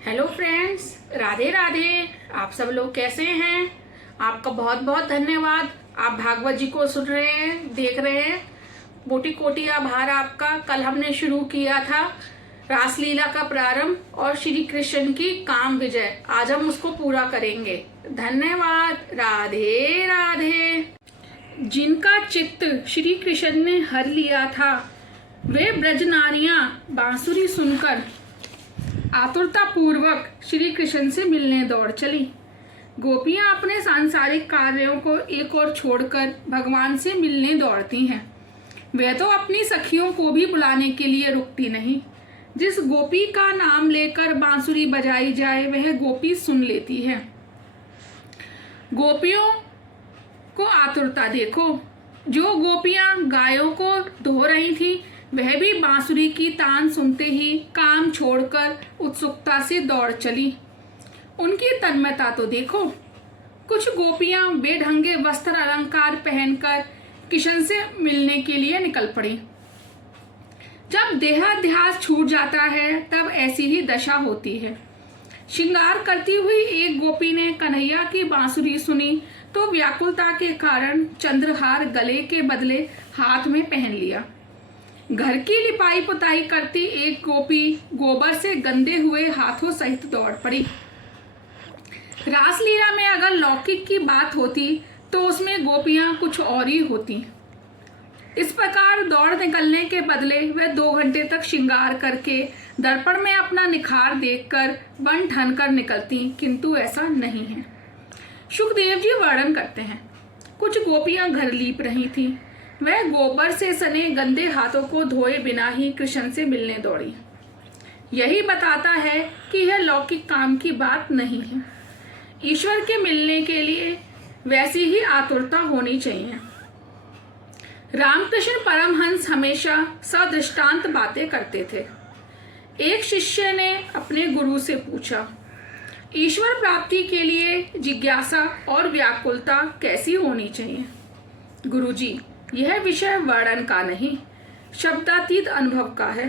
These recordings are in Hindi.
Hello friends, Radhe Radhe. आप सब लोग कैसे हैं? आपका बहुत बहुत धन्यवाद। आप भागवत जी को सुन रहे हैं, देख रहे हैं। कोटि कोटि आभार आपका। कल हमने शुरू किया था रासलीला का प्रारंभ और श्री कृष्ण की काम विजय। आज हम उसको पूरा करेंगे। धन्यवाद। राधे राधे। जिनका चित्त श्री कृष्ण ने हर लिया था, वे ब्रज नारियां बांसुरी सुनकर आतुरता पूर्वक श्री कृष्ण से मिलने दौड़ चली। गोपियां अपने सांसारिक कार्यों को एक ओर छोड़कर भगवान से मिलने दौड़ती हैं। वे तो अपनी सखियों को भी बुलाने के लिए रुकती नहीं। जिस गोपी का नाम लेकर बांसुरी बजाई जाए, वह गोपी सुन लेती है। गोपियों को आतुरता देखो। जो गोपियां गायों को धो रही थी, वह भी बांसुरी की तान सुनते ही काम छोड़कर उत्सुकता से दौड़ चली। उनकी तन्मयता तो देखो। कुछ गोपियां बेढंगे वस्त्र अलंकार पहनकर कृष्ण से मिलने के लिए निकल पड़ी। जब देहाध्यास छूट जाता है, तब ऐसी ही दशा होती है। श्रृंगार करती हुई एक गोपी ने कन्हैया की बांसुरी सुनी तो व्याकुलता के कारण चंद्रहार गले के बदले हाथ में पहन लिया। घर की लिपाई पुताई करती एक गोपी गोबर से गंदे हुए हाथों सहित दौड़ पड़ी। रासलीला में अगर लौकिक की बात होती तो उसमें गोपियां कुछ और ही होती। इस प्रकार दौड़ निकलने के बदले वह 2 घंटे तक श्रृंगार करके दर्पण में अपना निखार देखकर बन ठन कर निकलती, किंतु ऐसा नहीं है। सुखदेव जी वर्णन करते हैं, कुछ गोपियां घर लीप रही थीं। वह गोबर से सने गंदे हाथों को धोए बिना ही कृष्ण से मिलने दौड़ी। यही बताता है कि यह लौकिक काम की बात नहीं है। ईश्वर के मिलने के लिए वैसी ही आतुरता होनी चाहिए। रामकृष्ण परमहंस हमेशा सदृष्टांत बातें करते थे। एक शिष्य ने अपने गुरु से पूछा, ईश्वर प्राप्ति के लिए जिज्ञासा और व्याकुलता कैसी होनी चाहिए? गुरुजी, यह विषय वर्णन का नहीं, शब्दातीत अनुभव का है।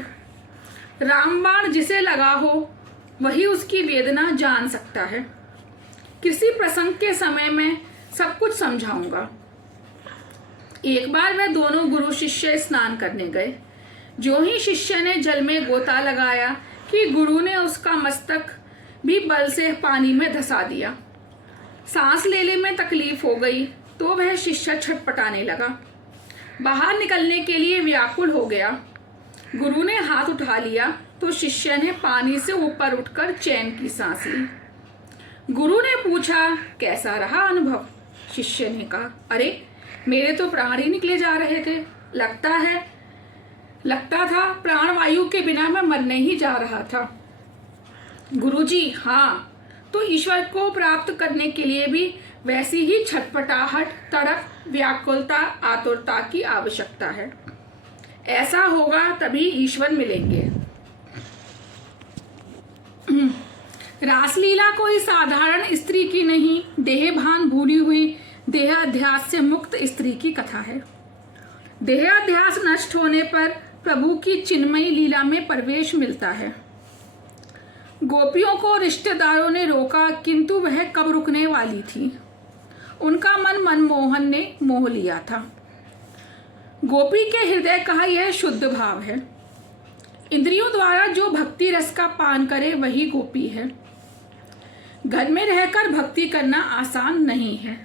रामबाण जिसे लगा हो, वही उसकी वेदना जान सकता है। किसी प्रसंग के समय में सब कुछ समझाऊंगा। एक बार वे दोनों गुरु शिष्य स्नान करने गए। जो ही शिष्य ने जल में गोता लगाया कि गुरु ने उसका मस्तक भी बल से पानी में धंसा दिया। सांस लेने में तकलीफ हो गई तो वह शिष्य छटपटाने लगा। बाहर निकलने के लिए व्याकुल हो गया। गुरु ने हाथ उठा लिया तो शिष्य ने पानी से ऊपर उठकर चैन की सांस ली। गुरु ने पूछा, कैसा रहा अनुभव? शिष्य ने कहा, अरे मेरे तो प्राण ही निकले जा रहे थे। लगता था प्राणवायु के बिना मैं मरने ही जा रहा था। गुरुजी, हाँ, तो ईश्वर को प्राप्त करने के लिए भी वैसी ही छटपटाहट, तड़प, व्याकुलता, आतुरता की आवश्यकता है। ऐसा होगा तभी ईश्वर मिलेंगे। रासलीला कोई साधारण स्त्री की नहीं, देहभान भूली हुई देहाध्यास से मुक्त स्त्री की कथा है। देहाध्यास नष्ट होने पर प्रभु की चिन्मयी लीला में प्रवेश मिलता है। गोपियों को रिश्तेदारों ने रोका, किंतु वह कब रुकने वाली थी। उनका मन मनमोहन ने मोह लिया था। गोपी के हृदय का यह शुद्ध भाव है। इंद्रियों द्वारा जो भक्ति रस का पान करे वही गोपी है। घर में रहकर भक्ति करना आसान नहीं है।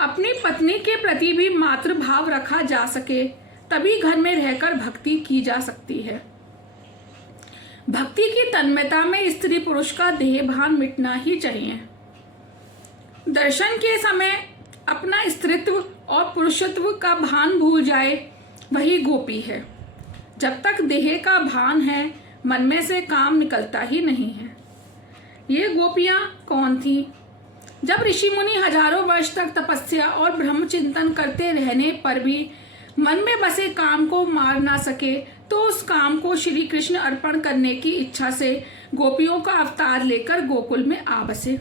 अपनी पत्नी के प्रति भी मातृ भाव रखा जा सके, तभी घर में रहकर भक्ति की जा सकती है। भक्ति की तन्मयता में स्त्री पुरुष का देहभान मिटना ही चाहिए। दर्शन के समय अपना स्त्रीत्व और पुरुषत्व का भान भूल जाए, वही गोपी है। जब तक देह का भान है, मन में से काम निकलता ही नहीं है। ये गोपियां कौन थीं? जब ऋषि मुनि हजारों वर्ष तक तपस्या और ब्रह्म चिंतन करते रहने पर भी मन में बसे काम को मार ना सके, तो उस काम को श्री कृष्ण अर्पण करने की इच्छा से गोपियों का अवतार लेकर गोकुल में आ बसे।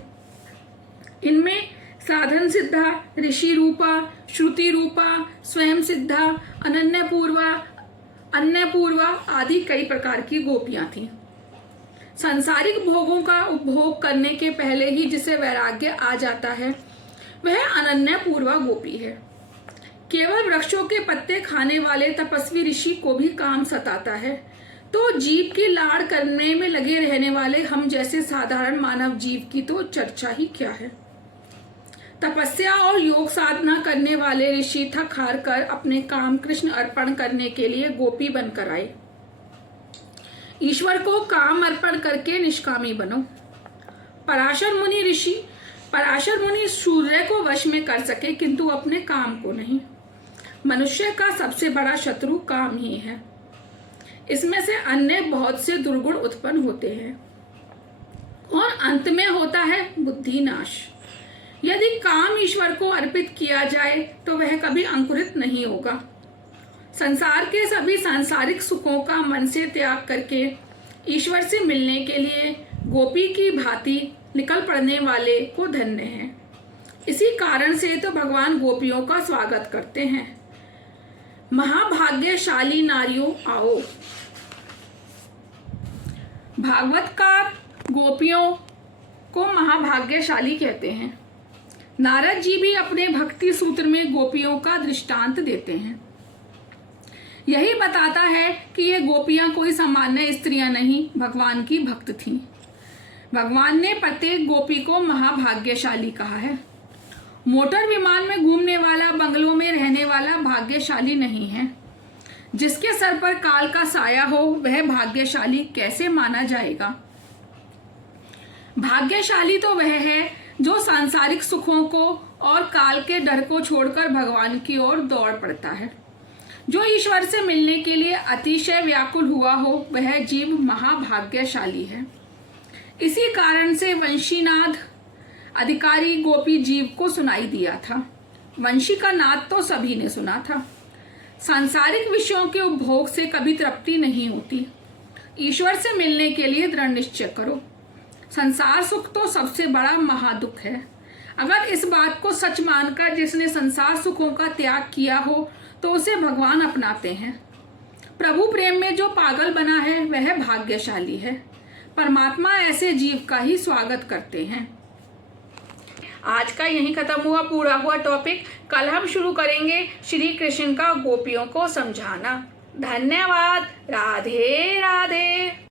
इनमें साधन सिद्धा, ऋषि रूपा, श्रुति रूपा, स्वयं सिद्धा, अन्नपूर्वा आदि कई प्रकार की गोपियां थीं। सांसारिक भोगों का उपभोग करने के पहले ही जिसे वैराग्य आ जाता है वह अनन्यपूर्वा गोपी है। केवल वृक्षों के पत्ते खाने वाले तपस्वी ऋषि को भी काम सताता है, तो जीव की लाड़ करने में लगे रहने वाले हम जैसे साधारण मानव जीव की तो चर्चा ही क्या है। तपस्या और योग साधना करने वाले ऋषि थक हार कर अपने काम कृष्ण अर्पण करने के लिए गोपी बनकर आए। ईश्वर को काम अर्पण करके निष्कामी बनो। पराशर मुनि सूर्य को वश में कर सके किंतु अपने काम को नहीं। मनुष्य का सबसे बड़ा शत्रु काम ही है। इसमें से अन्य बहुत से दुर्गुण उत्पन्न होते हैं और अंत में होता है बुद्धि नाश। यदि काम ईश्वर को अर्पित किया जाए तो वह कभी अंकुरित नहीं होगा। संसार के सभी सांसारिक सुखों का मन से त्याग करके ईश्वर से मिलने के लिए गोपी की भांति निकल पड़ने वाले को धन्य है। इसी कारण से तो भगवान गोपियों का स्वागत करते हैं। महाभाग्यशाली नारियों आओ। भागवतकार गोपियों को महाभाग्यशाली कहते हैं। नारद जी भी अपने भक्ति सूत्र में गोपियों का दृष्टांत देते हैं। यही बताता है कि ये गोपियां कोई सामान्य स्त्रियां नहीं, भगवान की भक्त थीं। भगवान ने प्रत्येक गोपी को महाभाग्यशाली कहा है। मोटर विमान में घूमने वाला, बंगलों में रहने वाला भाग्यशाली नहीं है। जिसके सर पर काल का साया हो वह भाग्यशाली कैसे माना जाएगा। भाग्यशाली तो वह है जो सांसारिक सुखों को और काल के डर को छोड़कर भगवान की ओर दौड़ पड़ता है। जो ईश्वर से मिलने के लिए अतिशय व्याकुल हुआ हो वह जीव महाभाग्यशाली है। इसी कारण से वंशीनाद अधिकारी गोपी जीव को सुनाई दिया था। वंशी का नाद तो सभी ने सुना था। सांसारिक विषयों के उपभोग से कभी तृप्ति नहीं होती। ईश्वर से मिलने के लिए दृढ़ निश्चय करो। संसार सुख तो सबसे बड़ा महादुख है। अगर इस बात को सच मानकर जिसने संसार सुखों का त्याग किया हो तो उसे भगवान अपनाते हैं। प्रभु प्रेम में जो पागल बना है वह भाग्यशाली है। परमात्मा ऐसे जीव का ही स्वागत करते हैं। आज का यही खत्म हुआ, पूरा हुआ टॉपिक। कल हम शुरू करेंगे श्री कृष्ण का गोपियों को समझाना। धन्यवाद। राधे राधे।